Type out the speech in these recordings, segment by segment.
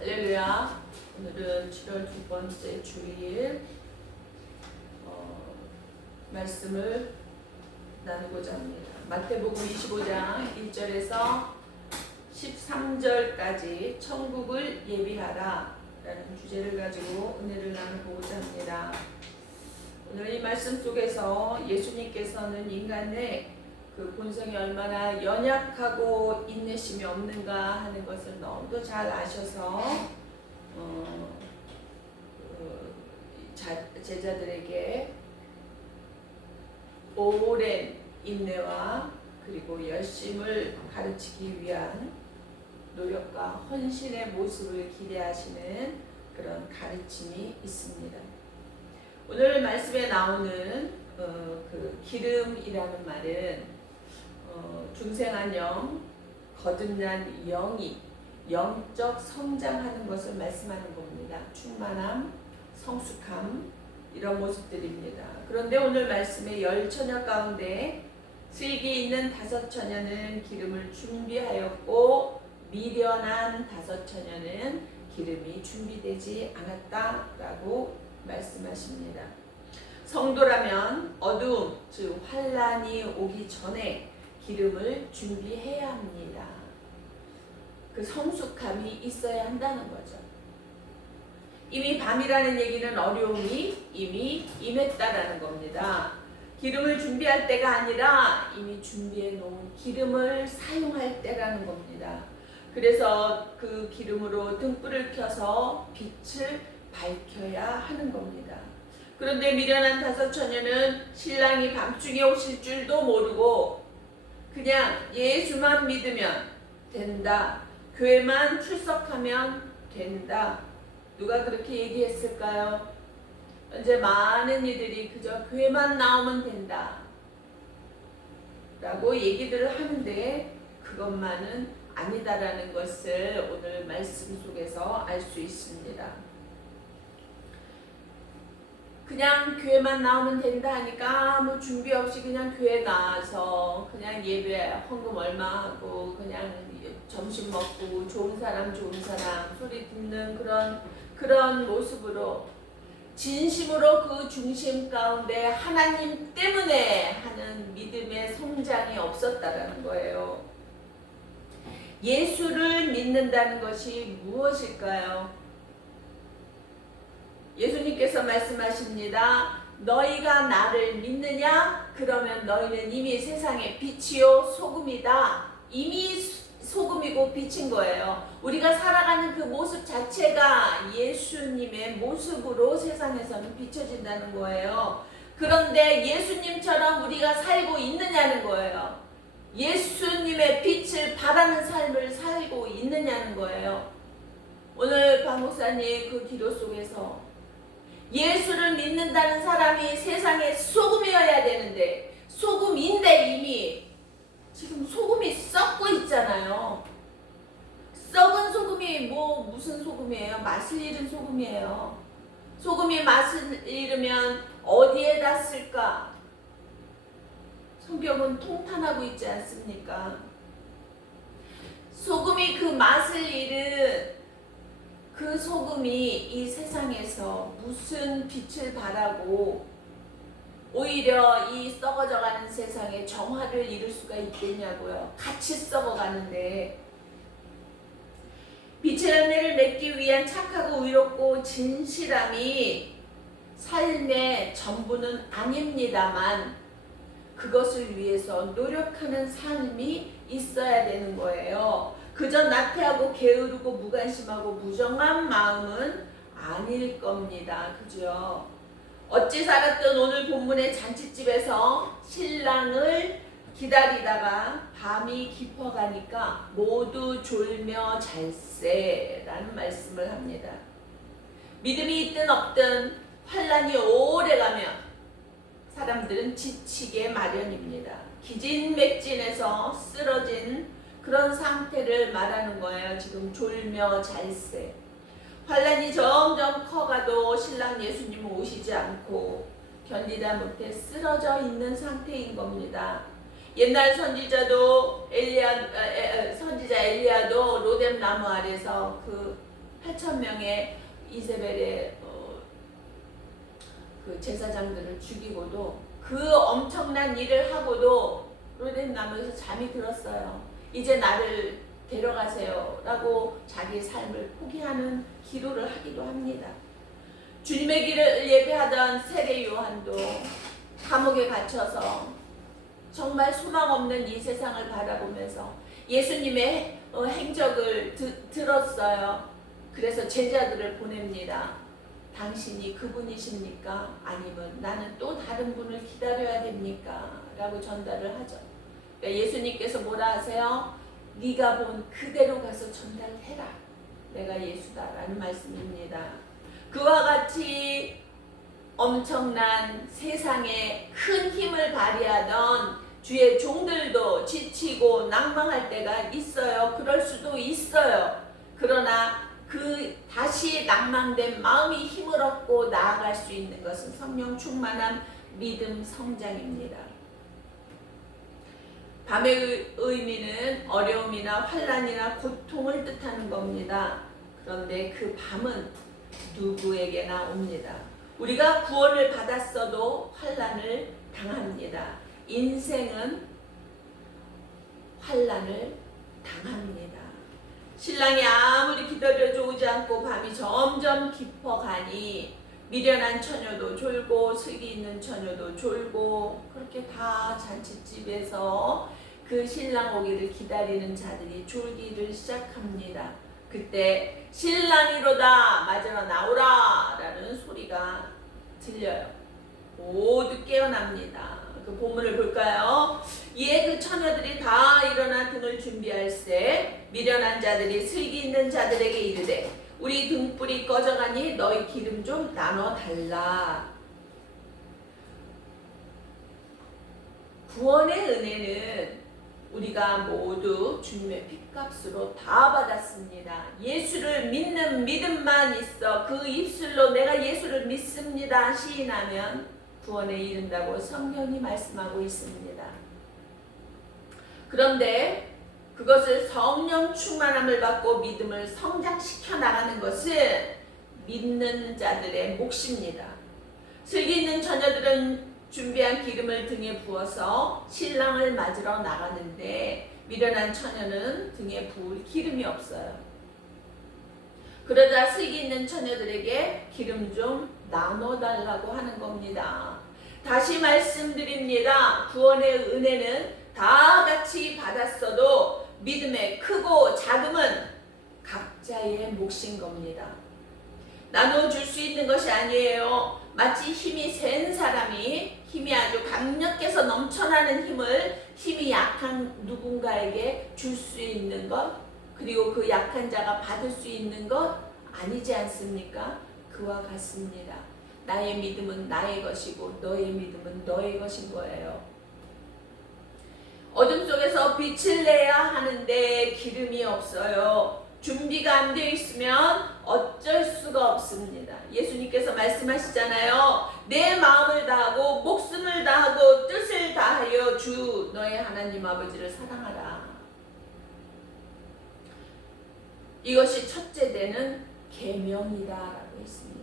할렐루야. 오늘은 7월 두 번째 주일 말씀을 나누고자 합니다. 마태복음 25장 1절에서 13절까지 천국을 예비하라 라는 주제를 가지고 은혜를 나누고자 합니다. 오늘 이 말씀 속에서 예수님께서는 인간의 그 본성이 얼마나 연약하고 인내심이 없는가 하는 것을 너무도 잘 아셔서 제자들에게 오랜 인내와 그리고 열심을 가르치기 위한 노력과 헌신의 모습을 기대하시는 그런 가르침이 있습니다. 오늘 말씀에 나오는 그 기름이라는 말은 중생한 영, 거듭난 영이 영적 성장하는 것을 말씀하는 겁니다. 충만함, 성숙함 이런 모습들입니다. 그런데 오늘 말씀의 10처녀 가운데 슬기 있는 5처녀는 기름을 준비하였고 미련한 5처녀는 기름이 준비되지 않았다라고 말씀하십니다. 성도라면 어두움, 즉 환난이 오기 전에 기름을 준비해야 합니다. 그 성숙함이 있어야 한다는 거죠. 이미 밤이라는 얘기는 어려움이 이미 임했다라는 겁니다. 기름을 준비할 때가 아니라 이미 준비해 놓은 기름을 사용할 때라는 겁니다. 그래서 그 기름으로 등불을 켜서 빛을 밝혀야 하는 겁니다. 그런데 미련한 5처녀는 신랑이 밤중에 오실 줄도 모르고 그냥 예수만 믿으면 된다. 교회만 출석하면 된다. 누가 그렇게 얘기했을까요? 현재 많은 이들이 그저 교회만 나오면 된다 라고 얘기들을 하는데 그것만은 아니다라는 것을 오늘 말씀 속에서 알 수 있습니다. 그냥 교회만 나오면 된다 하니까 아무 준비 없이 그냥 교회 나와서 그냥 예배 헌금 얼마 하고 그냥 점심 먹고 좋은 사람 소리 듣는 그런 모습으로 진심으로 그 중심 가운데 하나님 때문에 하는 믿음의 성장이 없었다라는 거예요. 예수를 믿는다는 것이 무엇일까요? 예수님께서 말씀하십니다. 너희가 나를 믿느냐? 그러면 너희는 이미 세상의 빛이요 소금이다. 이미 소금이고 빛인 거예요. 우리가 살아가는 그 모습 자체가 예수님의 모습으로 세상에서는 비춰진다는 거예요. 그런데 예수님처럼 우리가 살고 있느냐는 거예요. 예수님의 빛을 바라는 삶을 살고 있느냐는 거예요. 오늘 박 목사님 그 기도 속에서 예수를 믿는다는 사람이 세상의 소금이어야 되는데 소금인데 이미 지금 소금이 썩고 있잖아요. 썩은 소금이 무슨 소금이에요? 맛을 잃은 소금이에요. 소금이 맛을 잃으면 어디에다 쓸까? 성경은 통탄하고 있지 않습니까? 소금이 그 맛을 잃은 그 소금이 이 세상에서 무슨 빛을 발하고 오히려 이 썩어져가는 세상에 정화를 이룰 수가 있겠냐고요. 같이 썩어가는데 빛의 열매를 맺기 위한 착하고 의롭고 진실함이 삶의 전부는 아닙니다만 그것을 위해서 노력하는 삶이 있어야 되는 거예요. 그저 나태하고 게으르고 무관심하고 무정한 마음은 아닐 겁니다. 그죠? 어찌 살았던 오늘 본문의 잔치집에서 신랑을 기다리다가 밤이 깊어가니까 모두 졸며 잘세라는 말씀을 합니다. 믿음이 있든 없든 환난이 오래가면 사람들은 지치게 마련입니다. 기진맥진해서 쓰러진 그런 상태를 말하는 거예요. 지금 졸며 잘세. 환난이 점점 커가도 신랑 예수님은 오시지 않고 견디다 못해 쓰러져 있는 상태인 겁니다. 옛날 선지자 엘리야도 로뎀 나무 아래서 그 8,000명의 이세벨의 그 제사장들을 죽이고도 그 엄청난 일을 하고도 로뎀 나무에서 잠이 들었어요. 이제 나를 데려가세요 라고 자기 삶을 포기하는 기도를 하기도 합니다. 주님의 길을 예배하던 세례 요한도 감옥에 갇혀서 정말 소망 없는 이 세상을 바라보면서 예수님의 행적을 들었어요. 그래서 제자들을 보냅니다. 당신이 그분이십니까? 아니면 나는 또 다른 분을 기다려야 됩니까? 라고 전달을 하죠. 그러니까 예수님께서 뭐라 하세요? 네가 본 그대로 가서 전달해라. 내가 예수다라는 말씀입니다. 그와 같이 엄청난 세상에 큰 힘을 발휘하던 주의 종들도 지치고 낭망할 때가 있어요. 그럴 수도 있어요. 그러나 그 다시 낭망된 마음이 힘을 얻고 나아갈 수 있는 것은 성령 충만한 믿음 성장입니다. 밤의 의미는 어려움이나 환난이나 고통을 뜻하는 겁니다. 그런데 그 밤은 누구에게나 옵니다. 우리가 구원을 받았어도 환난을 당합니다. 인생은 환난을 당합니다. 신랑이 아무리 기다려줘 오지 않고 밤이 점점 깊어가니 미련한 처녀도 졸고 슬기 있는 처녀도 졸고 그렇게 다 잔칫집에서 그 신랑 오기를 기다리는 자들이 졸기를 시작합니다. 그때 신랑이로다 맞으러 나오라 라는 소리가 들려요. 모두 깨어납니다. 그 본문을 볼까요? 이에 그 처녀들이 다 일어나 등을 준비할세 미련한 자들이 슬기 있는 자들에게 이르되 우리 등불이 꺼져가니 너희 기름 좀 나눠 달라. 구원의 은혜는 우리가 모두 주님의 핏값으로 다 받았습니다. 예수를 믿는 믿음만 있어 그 입술로 내가 예수를 믿습니다 시인하면 구원에 이른다고 성경이 말씀하고 있습니다. 그런데 그것을 성령 충만함을 받고 믿음을 성장시켜 나가는 것은 믿는 자들의 몫입니다. 슬기 있는 처녀들은 준비한 기름을 등에 부어서 신랑을 맞으러 나가는데 미련한 처녀는 등에 부을 기름이 없어요. 그러자 슬기 있는 처녀들에게 기름 좀 나눠달라고 하는 겁니다. 다시 말씀드립니다. 구원의 은혜는 다 같이 받았어도 믿음의 크고 작음은 각자의 몫인 겁니다. 나눠줄 수 있는 것이 아니에요. 마치 힘이 센 사람이 힘이 아주 강력해서 넘쳐나는 힘이 약한 누군가에게 줄 수 있는 것, 그리고 그 약한 자가 받을 수 있는 것 아니지 않습니까? 그와 같습니다. 나의 믿음은 나의 것이고 너의 믿음은 너의 것인 거예요. 어둠 속에서 빛을 내야 하는데 기름이 없어요. 준비가 안 되어 있으면 어쩔 수가 없습니다. 예수님께서 말씀하시잖아요. 내 마음을 다하고 목숨을 다하고 뜻을 다하여 주 너의 하나님 아버지를 사랑하라. 이것이 첫째 되는 계명이다라고 했습니다.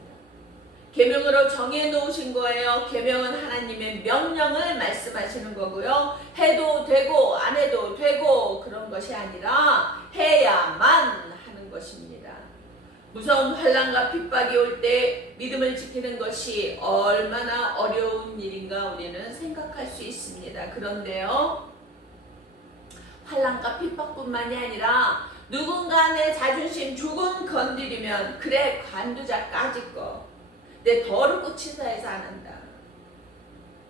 계명으로 정해놓으신 거예요. 계명은 하나님의 명령을 말씀하시는 거고요. 해도 되고 안 해도 되고 그런 것이 아니라 해야만 하는 것입니다. 무서운 환난과 핍박이 올 때 믿음을 지키는 것이 얼마나 어려운 일인가 우리는 생각할 수 있습니다. 그런데요, 환난과 핍박뿐만이 아니라 누군가 내 자존심 조금 건드리면 그래 관두자까짓 거 내 더럽고 치사해서 안 한다.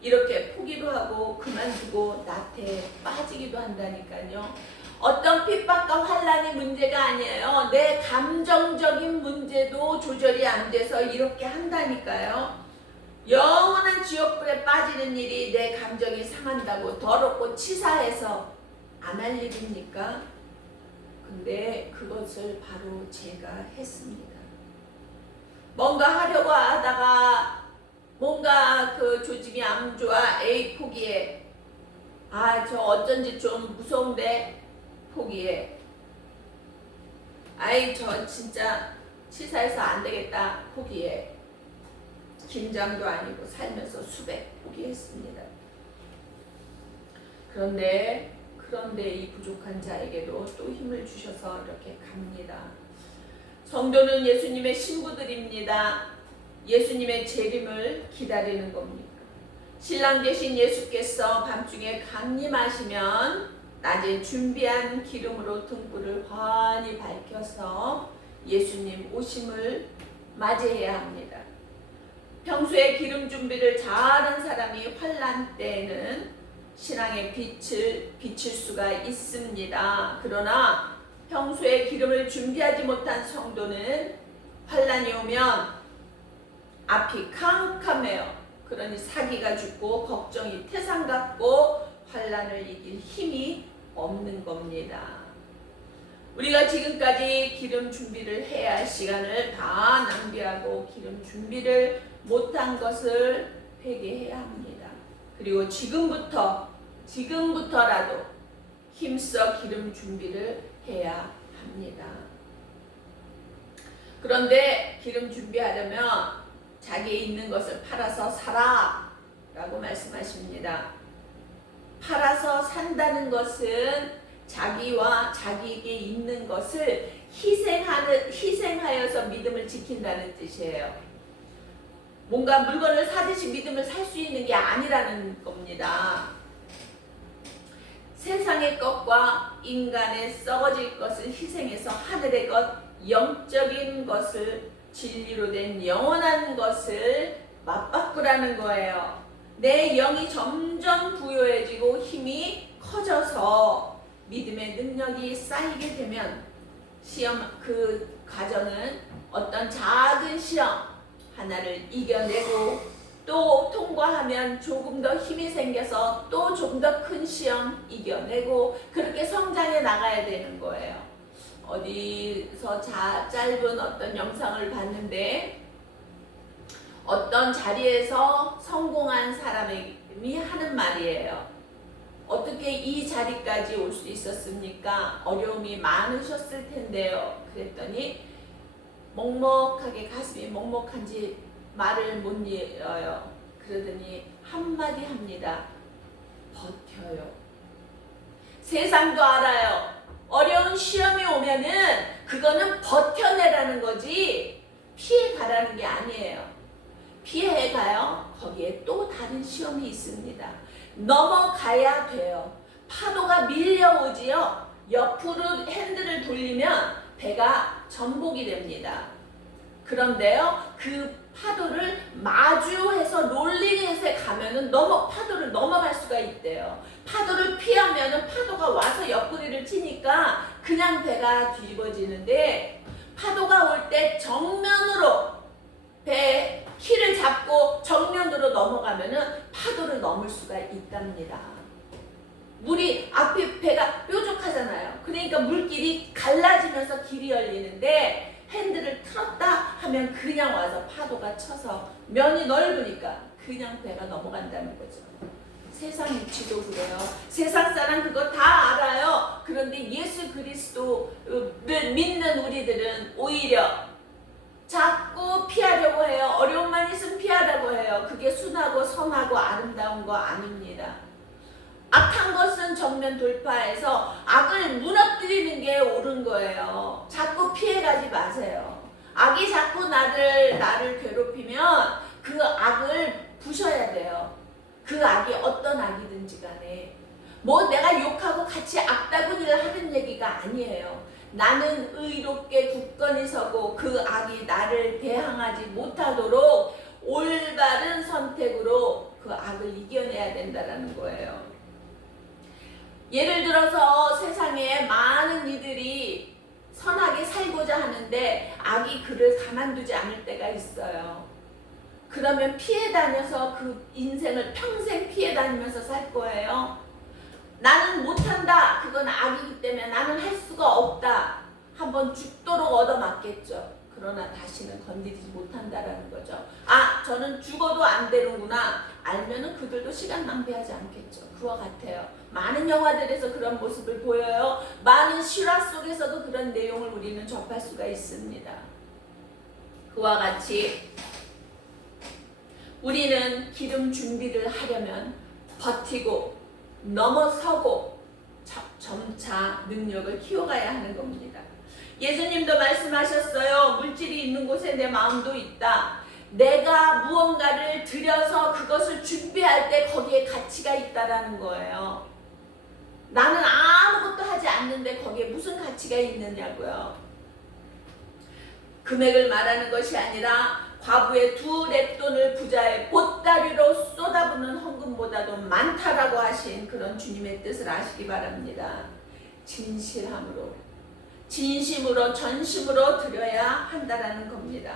이렇게 포기도 하고 그만두고 나태에 빠지기도 한다니까요. 어떤 핍박과 환난이 문제가 아니에요. 내 감정적인 문제도 조절이 안 돼서 이렇게 한다니까요. 영원한 지옥불에 빠지는 일이 내 감정이 상한다고 더럽고 치사해서 안 할 일입니까? 근데 그것을 바로 제가 했습니다. 뭔가 하려고 하다가 뭔가 그 조짐이 안 좋아 에이 포기해. 저 어쩐지 좀 무서운데 포기해. 아이 저 진짜 치사해서 안 되겠다 포기해. 김장도 아니고 살면서 수백 포기했습니다. 그런데 이 부족한 자에게도 또 힘을 주셔서 이렇게 갑니다. 성도는 예수님의 신부들입니다. 예수님의 재림을 기다리는 겁니까? 신랑 되신 예수께서 밤중에 강림하시면 낮에 준비한 기름으로 등불을 환히 밝혀서 예수님 오심을 맞이해야 합니다. 평소에 기름 준비를 잘한 사람이 환난 때에는 신앙의 빛을 비칠 수가 있습니다. 그러나 평소에 기름을 준비하지 못한 성도는 환난이 오면 앞이 캄캄해요. 그러니 사기가 죽고 걱정이 태산 같고 환난을 이길 힘이 없는 겁니다. 우리가 지금까지 기름 준비를 해야 할 시간을 다 낭비하고 기름 준비를 못한 것을 회개해야 합니다. 그리고 지금부터라도 힘써 기름 준비를 해야 합니다. 그런데 기름 준비하려면 자기에 있는 것을 팔아서 사라 라고 말씀하십니다. 팔아서 산다는 것은 자기와 자기에게 있는 것을 희생하여서 믿음을 지킨다는 뜻이에요. 뭔가 물건을 사듯이 믿음을 살 수 있는 게 아니라는 겁니다. 세상의 것과 인간의 썩어질 것을 희생해서 하늘의 것, 영적인 것을 진리로 된 영원한 것을 맞바꾸라는 거예요. 내 영이 점점 부요해지고 힘이 커져서 믿음의 능력이 쌓이게 되면 그 과정은 어떤 작은 시험 하나를 이겨내고 또 통과하면 조금 더 힘이 생겨서 또 조금 더 큰 시험 이겨내고 그렇게 성장해 나가야 되는 거예요. 어디서 짧은 어떤 영상을 봤는데 어떤 자리에서 성공한 사람이 하는 말이에요. 어떻게 이 자리까지 올 수 있었습니까? 어려움이 많으셨을 텐데요. 그랬더니 먹먹하게 가슴이 먹먹한지 말을 못 이어요. 그러더니 한마디 합니다. 버텨요. 세상도 알아요. 어려운 시험이 오면은 그거는 버텨내라는 거지 피해가라는 게 아니에요. 피해가요. 거기에 또 다른 시험이 있습니다. 넘어가야 돼요. 파도가 밀려오지요. 옆으로 핸들을 돌리면 배가 전복이 됩니다. 그런데요, 그 파도를 마주해서 롤링해서 가면은 파도를 넘어갈 수가 있대요. 파도를 피하면은 파도가 와서 옆구리를 치니까 그냥 배가 뒤집어지는데 파도가 올 때 정면으로 배 키를 잡고 정면으로 넘어가면은 파도를 넘을 수가 있답니다. 물이 앞에 배가 뾰족하잖아요. 그러니까 물길이 갈라지면서 길이 열리는데 핸들을 틀었다 하면 그냥 와서 파도가 쳐서 면이 넓으니까 그냥 배가 넘어간다는 거죠. 세상 이치도 그래요. 세상 사람 그거 다 알아요. 그런데 예수 그리스도를 믿는 우리들은 오히려 자꾸 피하려고 해요. 어려움만 있으면 피하려고 해요. 그게 순하고 선하고 아름다운 거 아닙니다. 악한 것은 정면 돌파해서 악을 무너뜨리는 게 옳은 거예요. 자꾸 피해가지 마세요. 악이 자꾸 나를 괴롭히면 그 악을 부셔야 돼요. 그 악이 어떤 악이든지 간에 내가 욕하고 같이 악다구니를 하는 얘기가 아니에요. 나는 의롭게 굳건히 서고 그 악이 나를 대항하지 못하도록 올바른 선택으로 그 악을 이겨내야 된다는 거예요. 예를 들어서 세상에 많은 이들이 선하게 살고자 하는데 악이 그를 가만두지 않을 때가 있어요. 그러면 피해 다녀서 그 인생을 평생 피해 다니면서 살 거예요. 나는 못한다. 그건 악이기 때문에 나는 할 수가 없다. 한번 죽도록 얻어맞겠죠. 그러나 다시는 건드리지 못한다라는 거죠. 저는 죽어도 안 되는구나. 알면은 그들도 시간 낭비하지 않겠죠. 그와 같아요. 많은 영화들에서 그런 모습을 보여요. 많은 실화 속에서도 그런 내용을 우리는 접할 수가 있습니다. 그와 같이 우리는 기름 준비를 하려면 버티고 넘어서고 점차 능력을 키워가야 하는 겁니다. 예수님도 말씀하셨어요. 물질이 있는 곳에 내 마음도 있다. 내가 무언가를 들여서 그것을 준비할 때 거기에 가치가 있다라는 거예요. 나는 아무것도 하지 않는데 거기에 무슨 가치가 있느냐고요. 금액을 말하는 것이 아니라 과부의 2 렙돈을 부자의 보따리로 쏟아부는 헌금보다도 많다라고 하신 그런 주님의 뜻을 아시기 바랍니다. 진실함으로, 진심으로, 전심으로 드려야 한다라는 겁니다.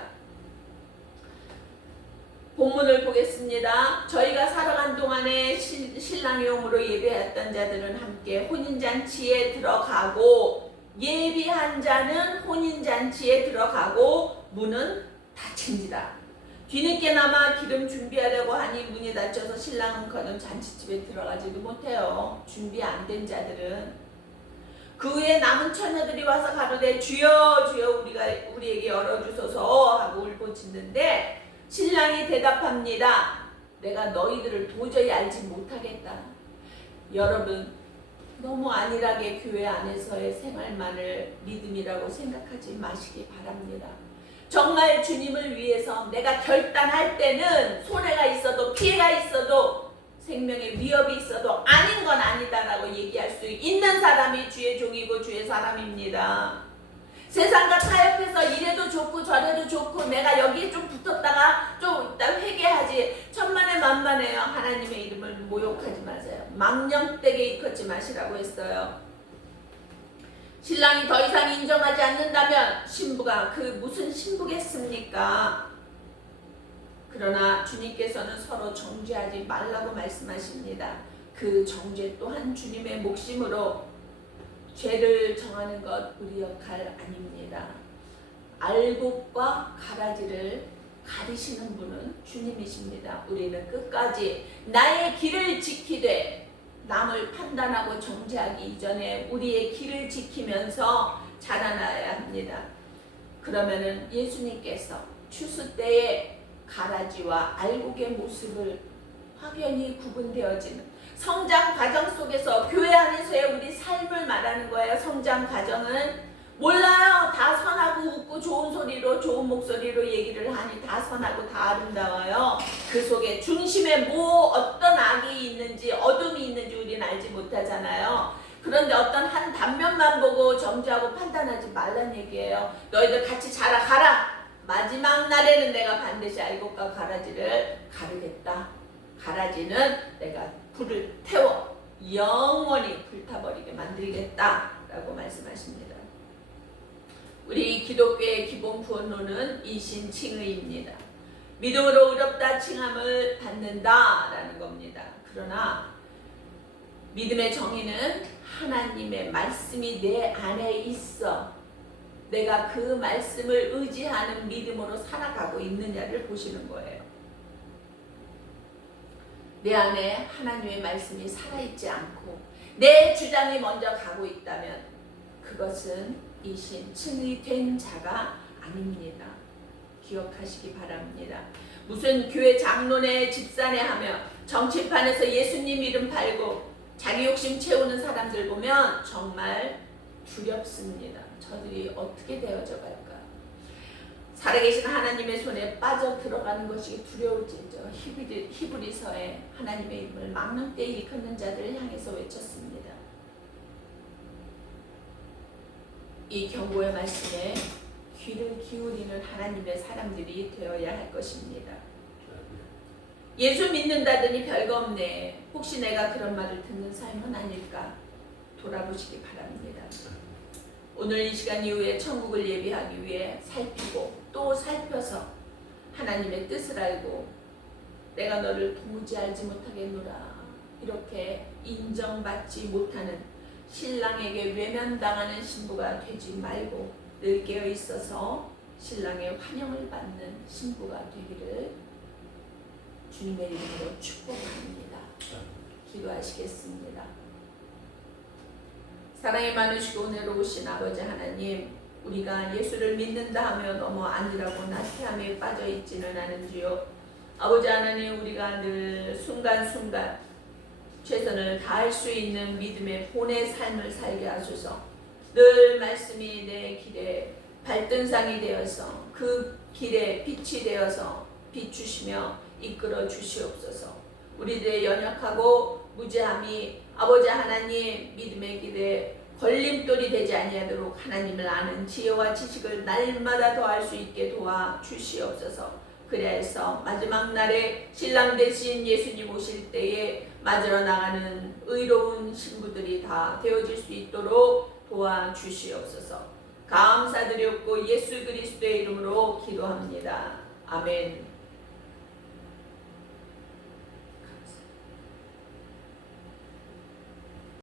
본문을 보겠습니다. 저희가 살아간 동안에 신랑용으로 예배했던 자들은 함께 혼인잔치에 들어가고 예비한 자는 혼인잔치에 들어가고 문은 닫힌지라. 뒤늦게나마 기름 준비하려고 하니 문이 닫혀서 신랑은 거는 잔치집에 들어가지도 못해요. 준비 안 된 자들은. 그 후에 남은 처녀들이 와서 가로되 주여 주여 우리에게 열어주소서 하고 울부짖는데 신랑이 대답합니다. 내가 너희들을 도저히 알지 못하겠다. 여러분, 너무 안일하게 교회 안에서의 생활만을 믿음이라고 생각하지 마시기 바랍니다. 정말 주님을 위해서 내가 결단할 때는 손해가 있어도 피해가 있어도 생명의 위협이 있어도 아닌 건 아니다라고 얘기할 수 있는 사람이 주의 종이고 주의 사람입니다. 세상과 타협해서 이래도 좋고 저래도 좋고 내가 여기에 좀 붙었다가 좀 이따 회개하지 천만에 만만해요. 하나님의 이름을 모욕하지 마세요. 망령되게 일컫지 마시라고 했어요. 신랑이 더 이상 인정하지 않는다면 신부가 그 무슨 신부겠습니까? 그러나 주님께서는 서로 정죄하지 말라고 말씀하십니다. 그 정죄 또한 주님의 몫이므로 죄를 정하는 것 우리 역할 아닙니다. 알곡과 가라지를 가리시는 분은 주님이십니다. 우리는 끝까지 나의 길을 지키되 남을 판단하고 정죄하기 이전에 우리의 길을 지키면서 자라나야 합니다. 그러면은 예수님께서 추수 때에 가라지와 알곡의 모습을 확연히 구분되어지는 성장 과정 속에서 교회 안에서의 우리 삶을 말하는 거예요. 성장 과정은 몰라요. 다 선하고 웃고 좋은 소리로 좋은 목소리로 얘기를 하니 다 선하고 다 아름다워요. 그 속에 중심에 어떤 악이 있는지 어둠이 있는지 우리는 알지 못하잖아요. 그런데 어떤 한 단면만 보고 정죄하고 판단하지 말란 얘기예요. 너희들 같이 자라가라. 마지막 날에는 내가 반드시 알곡과 가라지를 가르겠다. 가라지는 내가 불을 태워 영원히 불타버리게 만들겠다라고 말씀하십니다. 우리 기독교의 기본 구원론은 이신칭의입니다. 믿음으로 의롭다 칭함을 받는다라는 겁니다. 그러나 믿음의 정의는 하나님의 말씀이 내 안에 있어 내가 그 말씀을 의지하는 믿음으로 살아가고 있느냐를 보시는 거예요. 내 안에 하나님의 말씀이 살아있지 않고 내 주장이 먼저 가고 있다면 그것은 이신 칭의된 자가 아닙니다. 기억하시기 바랍니다. 무슨 교회 장로네 집사네 하며 정치판에서 예수님 이름 팔고 자기 욕심 채우는 사람들 보면 정말 두렵습니다. 저들이 어떻게 되어져 갈까? 살아계신 하나님의 손에 빠져 들어가는 것이 두려울지죠. 히브리서에 하나님의 이름을 망령되이 일컫는 자들을 향해서 외쳤습니다. 이 경고의 말씀에 귀를 기울이는 하나님의 사람들이 되어야 할 것입니다. 예수 믿는다더니 별거 없네. 혹시 내가 그런 말을 듣는 삶은 아닐까? 돌아보시기 바랍니다. 오늘 이 시간 이후에 천국을 예비하기 위해 살피고 또 살펴서 하나님의 뜻을 알고 내가 너를 도무지 알지 못하겠노라 이렇게 인정받지 못하는 신랑에게 외면당하는 신부가 되지 말고 늘 깨어 있어서 신랑의 환영을 받는 신부가 되기를 주님의 이름으로 축복합니다. 기도하시겠습니다. 사랑이 많으시고 은혜로우신 아버지 하나님, 우리가 예수를 믿는다 하며 너무 아니라고 나태함에 빠져 있지는 않은지요. 아버지 하나님, 우리가 늘 순간순간 최선을 다할 수 있는 믿음의 본의 삶을 살게 하소서. 늘 말씀이 내 길에 발등상이 되어서 그 길에 빛이 되어서 비추시며 이끌어 주시옵소서. 우리들의 연약하고 무지함이 아버지 하나님 믿음의 길에 걸림돌이 되지 아니하도록 하나님을 아는 지혜와 지식을 날마다 더할 수 있게 도와 주시옵소서. 그래서 마지막 날에 신랑 되신 예수님 오실 때에 맞으러 나가는 의로운 신부들이 다 되어질 수 있도록 도와 주시옵소서. 감사드렸고 예수 그리스도의 이름으로 기도합니다. 아멘.